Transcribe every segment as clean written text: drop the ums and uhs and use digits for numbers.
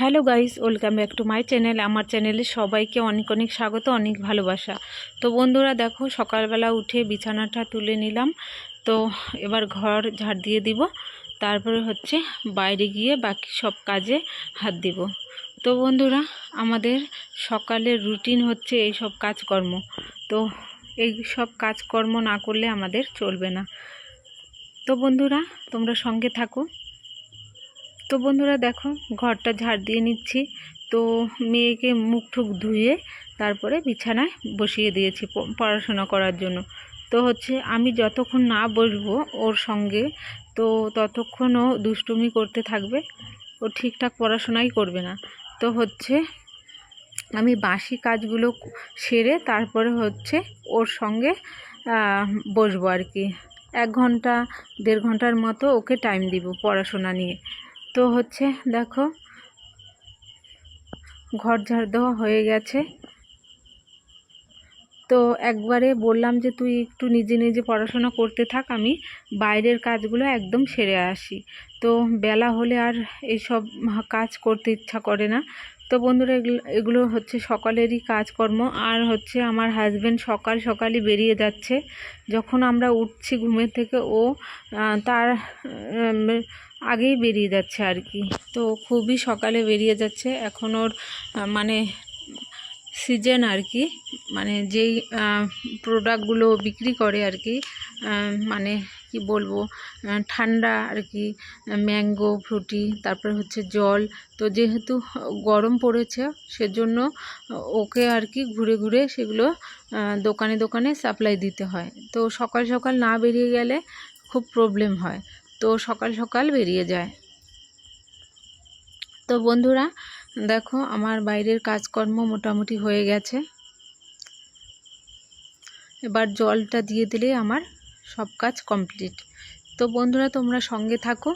Hello guys, welcome back to my channel. আমার চ্যানেলে সবাইকে অনেক অনেক স্বাগত, অনেক ভালোবাসা। তো বন্ধুরা দেখো, সকালবেলা উঠে বিছানাটা তুলে নিলাম। তো এবার ঘর ঝাড় দিয়ে দিব, তারপরে হচ্ছে বাইরে গিয়ে বাকি সব কাজে হাত দিব। তো বন্ধুরা, আমাদের সকালের রুটিন হচ্ছে এই সব কাজকর্ম। তো এই সব কাজকর্ম না করলে আমাদের চলবে না। তো বন্ধুরা, তোমরা সঙ্গে থাকো। তো বন্ধুরা দেখো, ঘরটা ঝাড় দিয়ে নিচ্ছি। তো মেয়েকে মুখ টুক ধুয়ে তারপরে বিছানায় বসিয়ে দিয়েছি পড়াশোনা করার জন্য। তো হচ্ছে আমি যতক্ষণ না বসবো ওর সঙ্গে, তো ততক্ষণ ও দুষ্টুমি করতে থাকবে, ও ঠিকঠাক পড়াশোনাই করবে না। তো হচ্ছে আমি বাসি কাজগুলো সেরে তারপরে হচ্ছে ওর সঙ্গে বসবো আর কি। 1 ঘন্টা 1.5 ঘন্টার মতো ওকে টাইম দিব পড়াশোনা নিয়ে। তো হচ্ছে দেখো, ঘর ঝাড় দেওয়া হয়ে গেছে। তো একবারে বললাম যে তুই একটু নিজে নিজে পড়াশোনা করতে থাক, আমি বাইরের কাজগুলো একদম সেরে আসি। তো বেলা হলে আর এইসব কাজ করতে ইচ্ছা করে না। তো বন্ধুরা, এগুলো হচ্ছে সকালেরই কাজকর্ম। আর হচ্ছে আমার হাজব্যান্ড সকাল সকালই বেরিয়ে যাচ্ছে। যখন আমরা উঠছি ঘুমের থেকে, ও তার আগেই বেরিয়ে যাচ্ছে আর কি। তো খুবই সকালে বেরিয়ে যাচ্ছে। এখন ওর মানে সিজন আর কি, মানে যেই প্রোডাক্টগুলো বিক্রি করে আর কি, মানে কি বলবো, ঠান্ডা আর কি, ম্যাঙ্গো ফ্রুটি, তারপরে হচ্ছে জল। তো যেহেতু গরম পড়েছে, সেজন্য ওকে আর কি ঘুরে ঘুরে সেগুলো দোকানে দোকানে সাপ্লাই দিতে হয়। তো সকাল সকাল না বেরিয়ে গেলে খুব প্রবলেম হয়। তো সকাল সকাল বেরিয়ে যায়। তো বন্ধুরা দেখো, আমার বাইরের কাজকর্ম মোটামুটি হয়ে গেছে। এবার জলটা দিয়ে দিলে আমার সব কাজ কমপ্লিট। তো বন্ধুরা, তোমরা সঙ্গে থাকো।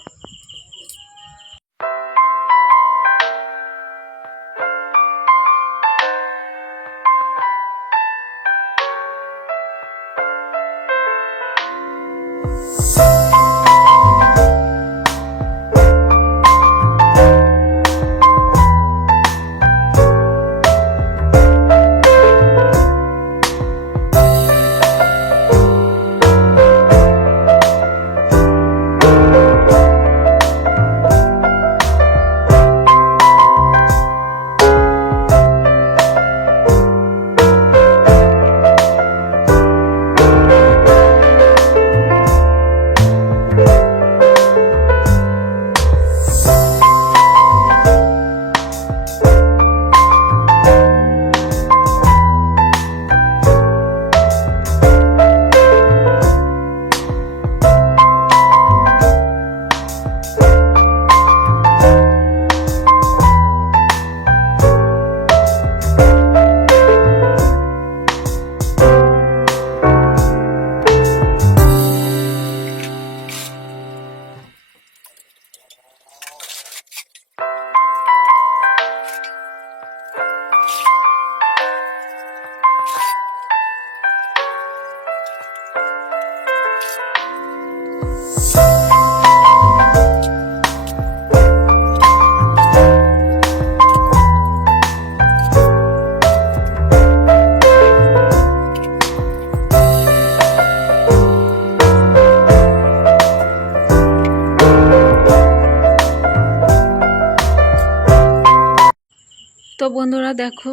তো বন্ধুরা দেখো,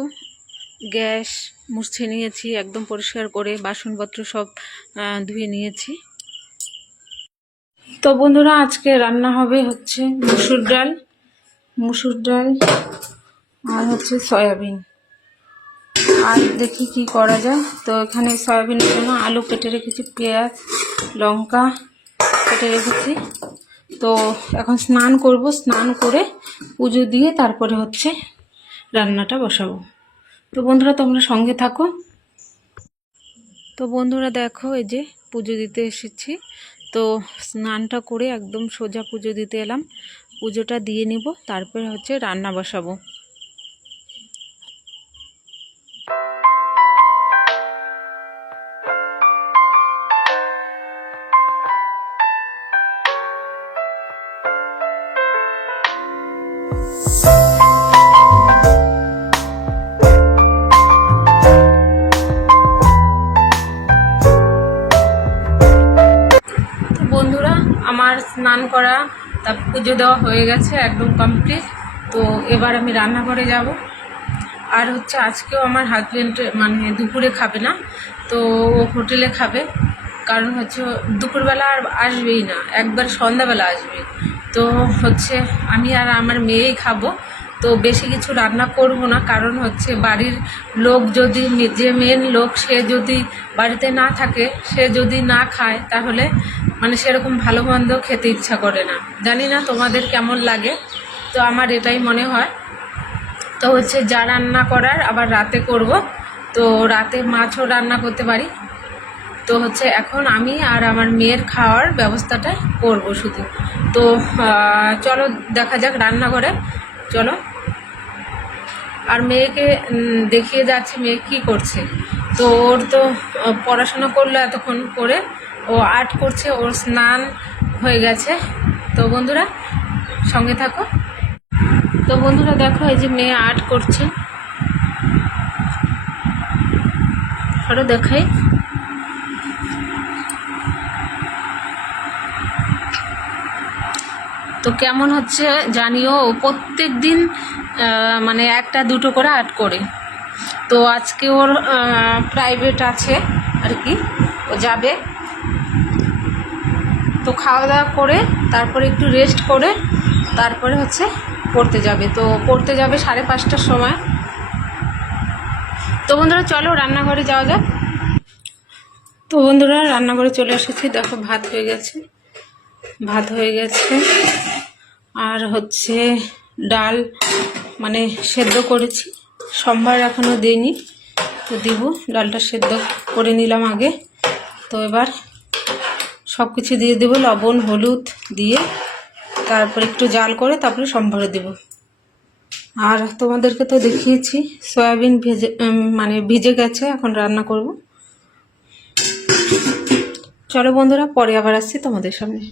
গ্যাস মুছে নিয়েছি একদম পরিষ্কার করে, বাসনপত্র সব ধুয়ে নিয়েছি। তো বন্ধুরা, আজকে রান্না হবে হচ্ছে মুসুর ডাল আর হচ্ছে সয়াবিন। আর দেখি কি করা যায়। তো এখানে সয়াবিনের জন্য আলু কেটে রেখেছি, পেঁয়াজ লঙ্কা কেটে রেখেছি। তো এখন স্নান করব, স্নান করে পুজো দিয়ে তারপরে হচ্ছে রান্নাটা বসাবো। তো বন্ধুরা, তোমরা সঙ্গে থাকো। তো বন্ধুরা দেখো, এই যে পুজো দিতে এসেছি। তো স্নানটা করে একদম সোজা পুজো দিতে এলাম। পুজোটা দিয়ে নিব, তারপরে হচ্ছে রান্না বসাবো। স্নান করা, তারপর পুজো দেওয়া হয়ে গেছে, একদম কমপ্লিট। তো এবার আমি রান্নাঘরে যাব। আর হচ্ছে আজকেও আমার হাজব্যান্ড মানে দুপুরে খাবে না, তো ও হোটেলে খাবে। কারণ হচ্ছে দুপুরবেলা আর আসবেই না, একবার সন্ধ্যাবেলা আসবে। তো হচ্ছে আমি আর আমার মেয়েই খাবো। তো বেশি কিছু রান্না করব না, কারণ হচ্ছে বাড়ির লোক যদি, যে মেন লোক সে যদি বাড়িতে না থাকে, সে যদি না খায়, তাহলে মানে সেরকম ভালো মন্দ খেতে ইচ্ছা করে না। জানি না তোমাদের কেমন লাগে, তো আমার এটাই মনে হয়। তো হচ্ছে যা রান্না করার আবার রাতে করব। তো রাতে মাছও রান্না করতে পারি। তো হচ্ছে এখন আমি আর আমার মেয়ের খাওয়ার ব্যবস্থাটা করব শুধু। তো চলো দেখা যাক রান্নাঘরে, চলো। আর মেয়েকে দেখিয়ে যাচ্ছে মেয়ে কী করছে। তো ওর তো পড়াশোনা করলো এতক্ষণ করে, ও আর্ট করছে, ওর স্নান হয়ে গেছে। তো বন্ধুরা সঙ্গে থাকো। তো বন্ধুরা দেখো, এই যে মেয়ে আর্ট করছে, আরও দেখাই। তো কেমন হচ্ছে জানিও। ও প্রত্যেক দিন মানে একটা দুটো করে আর্ট করে। তো আজকে ওর প্রাইভেট আছে আর কি, ও যাবে। তো খাওয়া দাওয়া করে তারপরে একটু রেস্ট করে তারপরে হচ্ছে পড়তে যাবে। তো পড়তে যাবে 5:30টার সময়। তো বন্ধুরা চলো রান্নাঘরে যাওয়া যাক। তো বন্ধুরা রান্নাঘরে চলে এসেছি, দেখো ভাত হয়ে গেছে, আর হচ্ছে ডাল মানে সেদ্ধ করেছি, সম্বার এখনও দিইনি, তো দিব। ডালটা সেদ্ধ করে নিলাম আগে। তো এবার সব কিছু দিয়ে দেবো, লবণ হলুদ দিয়ে, তারপর একটু জাল করে তারপরে সম্বারে দেব। আর তোমাদেরকে তো দেখিয়েছি সয়াবিন ভিজে গেছে, এখন রান্না করব। চলো বন্ধুরা পরে আবার আসছি তোমাদের সামনে।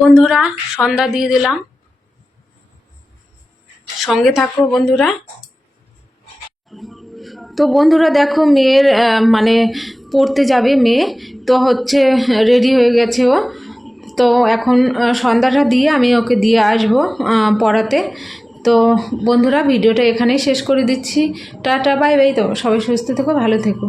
বন্ধুরা সন্ধ্যা দিয়ে দিলাম, সঙ্গে থাকো বন্ধুরা। তো বন্ধুরা দেখো মেয়ের মানে পড়তে যাবে মেয়ে, তো হচ্ছে রেডি হয়ে গেছে ও। তো এখন সন্ধ্যাটা দিয়ে আমি ওকে দিয়ে আসবো পড়াতে। তো বন্ধুরা ভিডিওটা এখানেই শেষ করে দিচ্ছি। Tata bye bye. তো সবাই সুস্থ থেকো, ভালো থেকো।